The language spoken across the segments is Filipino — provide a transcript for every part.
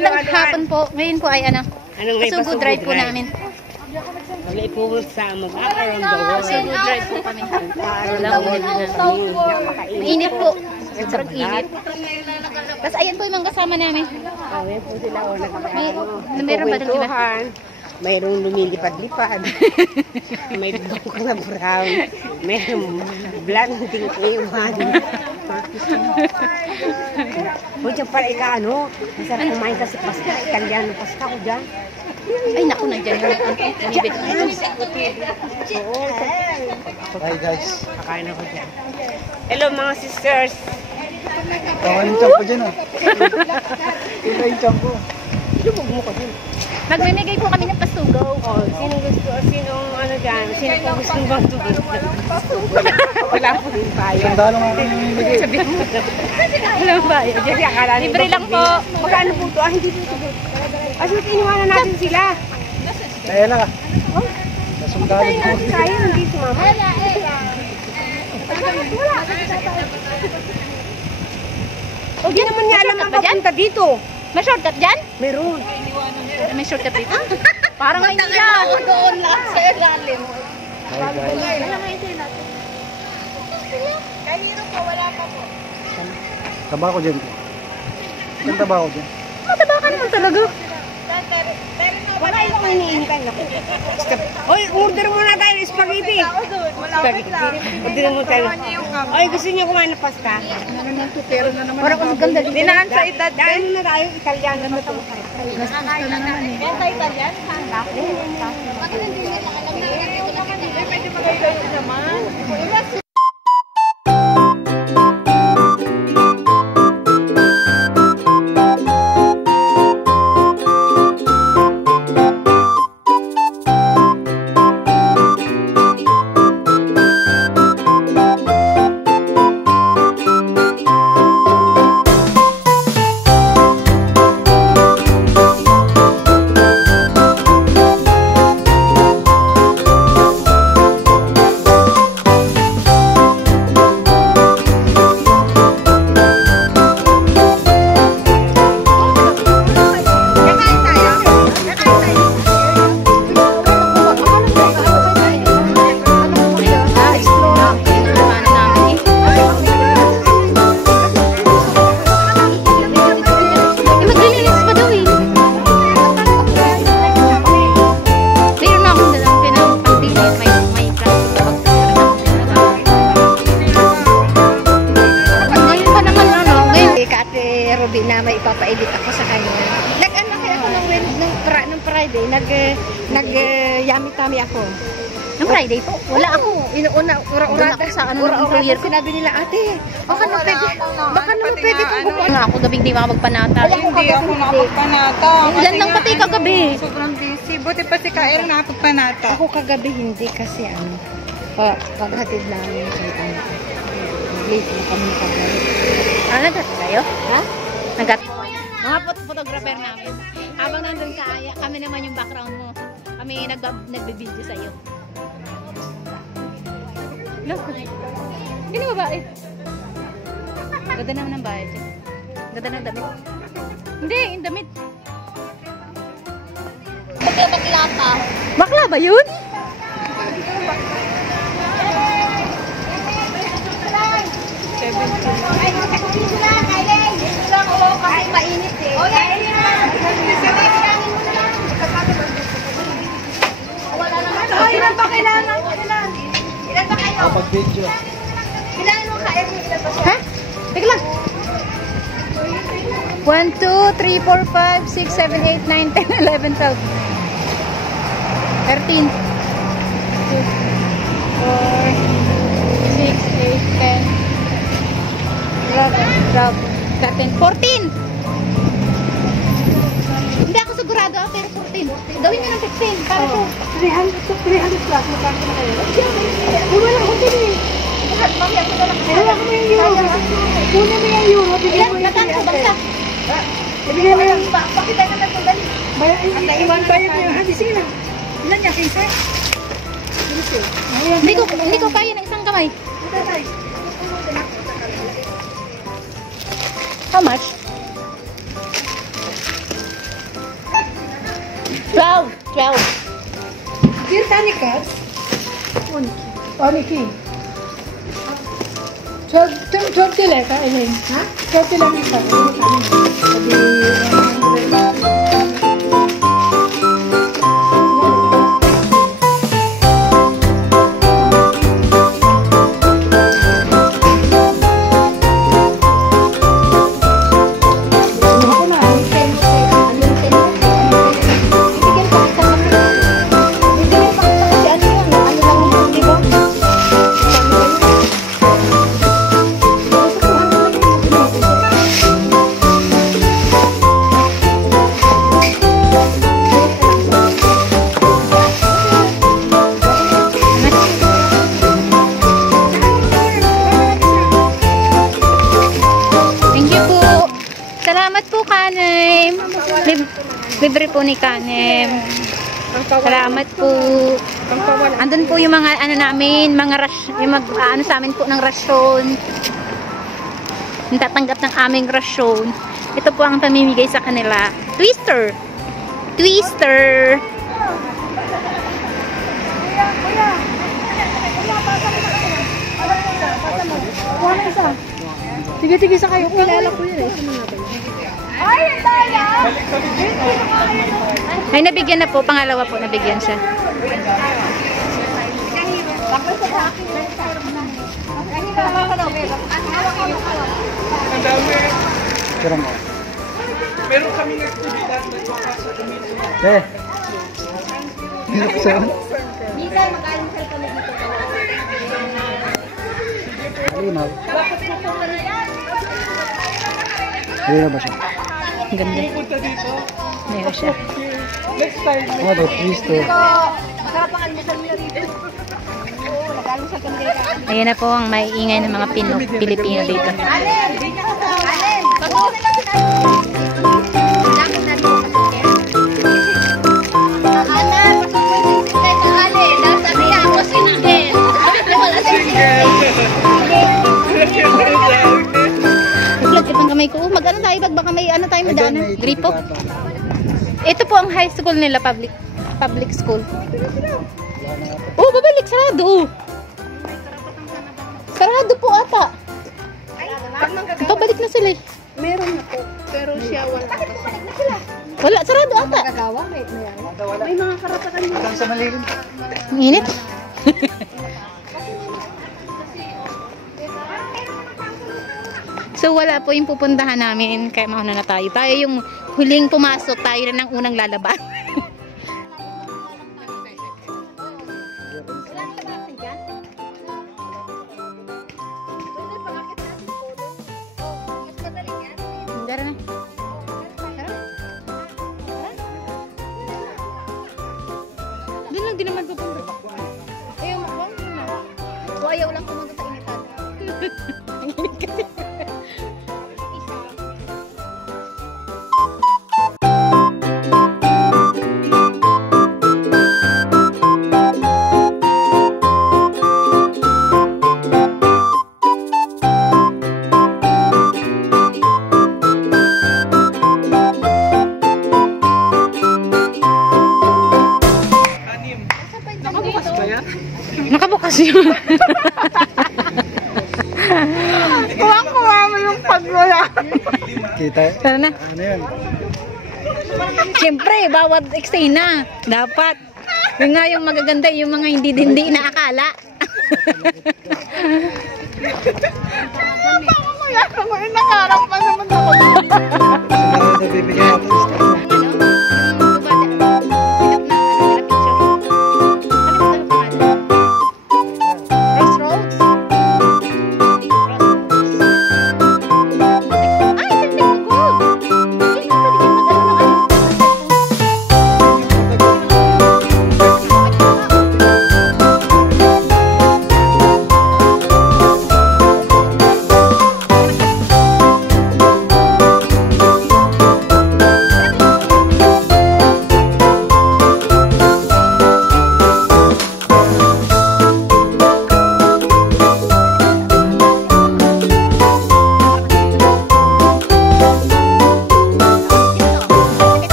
Magandang hapon po. Ngayon po ay ano? Pasugo drive po namin. Kami ipumulot sa mag-around the world. Pasugo drive po kami. Mainit po. Sobrang init. Tapos ayan po yung mga kasama namin. Ayan po sila. Meron ba doon iba? Mayroong lumilipad-lipad. May buhok na brown. Mayroong blonding ewan. Huwag dyan para ika-ano. Masarap kumain kasi pasta. Italiano pasta ko dyan. Ay naku, nandiyan yung nanibit. Oo. Hi guys. Kakain ako dyan. Hello mga sisters. Kawain yung champo dyan ah. Ito yung champo. Lubog mo ko din. Magmimigay po kami ng pasugo. Oh, sino gusto, sinong ano dyan, sino po gustong magtugin? Wala po din tayo. Sandalo nga kami namimigay. Wala ba? Libre lang po. Magkano po ito? Ah, hindi po ito. Kasi iniwanan natin sila. Kaya lang ah. Nasundalo Tayo ko. natin tayo, hindi sumama. O di naman niya alam ang papunta dito. May shortcut dyan? Meron. May shortcut dito? Parang hindi dyan. Doon lang sa ilalim. Hi guys. Kahiro po, wala pa po. Taba ko dyan. Saan taba ko dyan? Mataba ka naman talaga. Wala yung iniintay na po. Oy, order muna tayo ng spaghetti. Spaghetti. Order muna tayo. Oy, gusto niyo kumain ng pasta? Parang ang ganda dito. Dinaan sa edad. Dahil na tayo, Italiano na to. Gastos ka na naman eh. Yan sa Italian? Bakit hindi nila alam na ito naman eh? Pwede magagayon naman. Na may ipapaedit ako sa kanya. Nag-ano kaya ako nung Friday, nag-yummy-tummy ako. Nung Friday po? Wala ako. Inuuna, ura-ura sa ano ng New Year ko. Sinabi nila, ate, baka naman pwede kong gumawa. Nga ako gabing di makapagpanata. Hindi ako nakapagpanata. Ilan lang pati kagabi. Sobrang busy. Buti pa si Kael nakapagpanata. Ako kagabi hindi kasi ano. Paghatid namin kay ano. Late na kami kagabi. Nagat kayo? Ha? Nagat. Mga photographer namin. Habang nandun ka, kami naman yung background mo. Kami nagbe-video sa'yo. Look. Hindi na babae. Ganda naman ng bahay dyan. Ganda ng damit. Hindi, yung damit. Bakla pa. Bakla ba yun? Kasi mainit eh. Wala naman. Ilan ba kailangan? Ilan ba kayo? Kapag video. Kailangan mo Kael yung ilan ba siya? Ha? Teka lang. 1, 2, 3, 4, 5, 6, 7, 8, 9, 10, 11, 12. 13. 4, 6, 8, 10, 11, 12, 13, 14. Hindi ako sigurado pero 14. Gawin nyo ng 15 para po. 300 plus. Magkano na kayo? Wala ko din eh. Mamaya ko na lang. Wala ko yung euro. Kuna mo yung euro. Bigyan mo yung Magkano bangsa? Bigyan mo yung pakita naman ito dali. Iwan bayad mo yung hati. Sige na. Ilan niya? 15? Hindi ko kaya ng isang kamay. How much? 12. 12. Bir tane kız. 12. Çok değil ka, Elaine. Ha? Çok değil lang isa. Salamat po, Kanem. Libre po ni Kanem. Salamat po. Andun po yung mga ano namin, mga yung ano sa amin po ng rasyon. Yung tatanggap ng aming rasyon. Ito po ang pamimigay sa kanila. Twister. Twister. Sige, sa kayo. Kilala ko yun eh. Ay, nabigyan na po. Pangalawa po, nabigyan siya. Meron kaming aktibidad na baka sa community. Eh. Dito ko sa'yo. Minsan mag-almusal kami dito. Alinaw. Ayun na ba siya? Ang ganda. Punta dito. Meron siya. Next time. Ano, twist to. Masarap ang almusal nila rito. Oo, nag-almusal kami dito. Ayan na po ang maiingay ng mga Pilipino dito. Alin! Alin! Pag-uwi lang sila. Dapat na rin Anak, pag-uwi kay na Alin. Nasabi ako sinahin. Wala sinahin. Lagkit ng kamay ko. Mag-ano tayo? Baka may ano tayo madaanan? Gripo? Ito po ang high school nila, public school. Oh, babalik. Sarado. Sarado po ata. Babalik na sila. Meron na po. Pero siya wala. Wala, sarado ata. Gagawa, may mga karapatan niya. Hanggang sa malilim. Ang init. So wala po yung pupuntahan namin. Kaya mauna na tayo. Tayo yung huling pumasok. Tayo na ng unang lalabas. Tara na. Doon lang din naman pupunta. Ayaw mo ba? O ayaw lang pumunta sa initan. Ang init kasi. Nakabukas yun. Kuha mo yung pagwala. Kita. Tara na. Ano yun? Siyempre, bawat eksena. Dapat. Yun nga yung magaganda, yung mga hindi inaakala. Nakarap pa naman ako. Sa mga nabibigyan natin.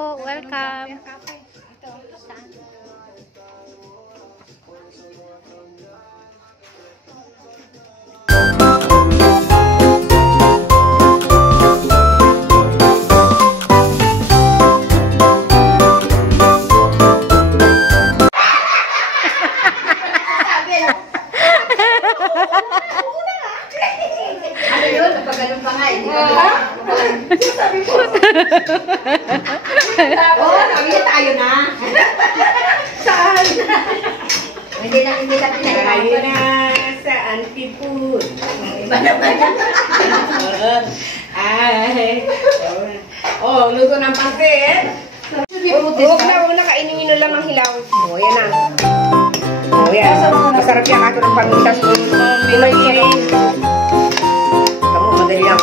Welcome. Ano yun? Napaganon pa nga. Oo, sabi niya tayo na. Saan? Hindi na pinakain. Tayo na sa Antipud. Iba naman. Ay. Oh, luto ng pansit. Huwag na, kainin nyo lang ang hilaw. O, yan na. O, yan. Masarap yan. Ato ng pamintas. Kamu, madali lang.